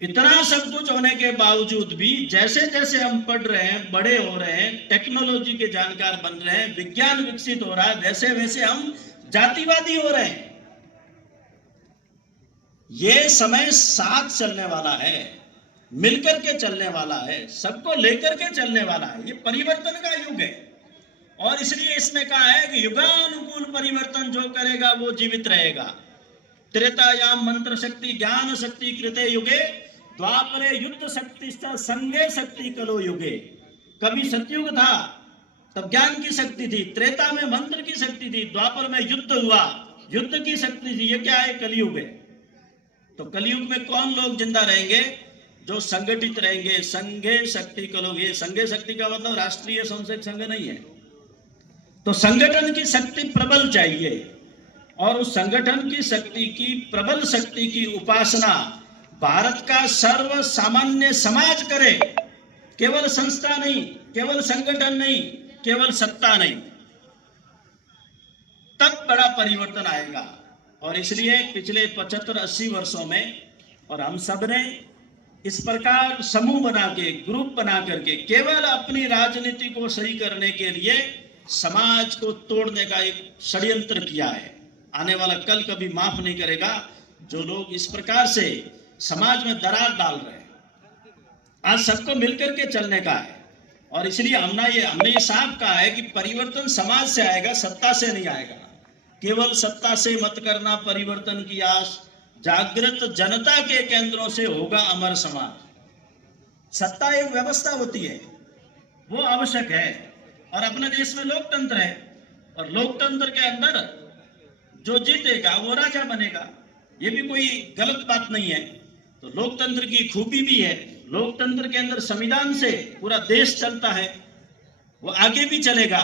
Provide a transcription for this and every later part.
इतना सब कुछ होने के बावजूद भी जैसे जैसे हम पढ़ रहे हैं, बड़े हो रहे हैं, टेक्नोलॉजी के जानकार बन रहे हैं, विज्ञान विकसित हो रहा है, वैसे वैसे हम जातिवादी हो रहे हैं। ये समय साथ चलने वाला है, मिलकर के चलने वाला है, सबको लेकर के चलने वाला है। ये परिवर्तन का युग है और इसलिए इसमें कहा है कि युगानुकूल परिवर्तन जो करेगा वो जीवित रहेगा। त्रेतायाम मंत्र शक्ति ज्ञान शक्ति कृते युगे द्वापरे युद्ध शक्ति संगे शक्ति कलो युगे। कभी सतयुग था तब ज्ञान की शक्ति थी, त्रेता में मंत्र की शक्ति थी, द्वापर में युद्ध हुआ, युद्ध की शक्ति थी। ये क्या है? कलयुग है। तो कलयुग में कौन लोग जिंदा रहेंगे? जो संगठित रहेंगे। संघे शक्ति कलो। ये संघे शक्ति का मतलब राष्ट्रीय स्वयंसेवक संघ नहीं है। तो संगठन की शक्ति प्रबल चाहिए और उस संगठन की शक्ति की, प्रबल शक्ति की उपासना भारत का सर्व सामान्य समाज करे। केवल संस्था नहीं, केवल संगठन नहीं, केवल सत्ता नहीं, तब बड़ा परिवर्तन आएगा। और इसलिए पिछले 75-80 वर्षों में और हम सब ने इस प्रकार समूह बना के, ग्रुप बना करके केवल अपनी राजनीति को सही करने के लिए समाज को तोड़ने का एक षड्यंत्र किया है। आने वाला कल कभी माफ नहीं करेगा जो लोग इस प्रकार से समाज में दरार डाल रहे हैं। आज सबको मिलकर के चलने का है और इसलिए हमने ये साफ कहा है कि परिवर्तन समाज से आएगा, सत्ता से नहीं आएगा। केवल सत्ता से मत करना परिवर्तन की आस, जागृत जनता के केंद्रों से होगा अमर समाज। सत्ता एक व्यवस्था होती है, वो आवश्यक है और अपने देश में लोकतंत्र है और लोकतंत्र के अंदर जो जीतेगा वो राजा बनेगा। ये भी कोई गलत बात नहीं है। तो लोकतंत्र की खूबी भी है, लोकतंत्र के अंदर संविधान से पूरा देश चलता है, वो आगे भी चलेगा।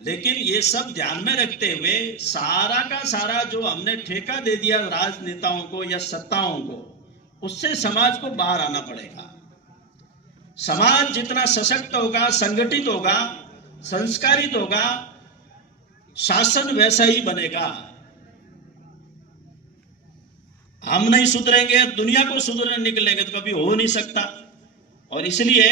लेकिन ये सब ध्यान में रखते हुए सारा का सारा जो हमने ठेका दे दिया राजनेताओं को या सत्ताओं को, उससे समाज को बाहर आना पड़ेगा। समाज जितना सशक्त होगा, संगठित होगा, संस्कारित होगा, शासन वैसा ही बनेगा। हम नहीं सुधरेंगे, दुनिया को सुधरने निकलेंगे तो कभी हो नहीं सकता। और इसलिए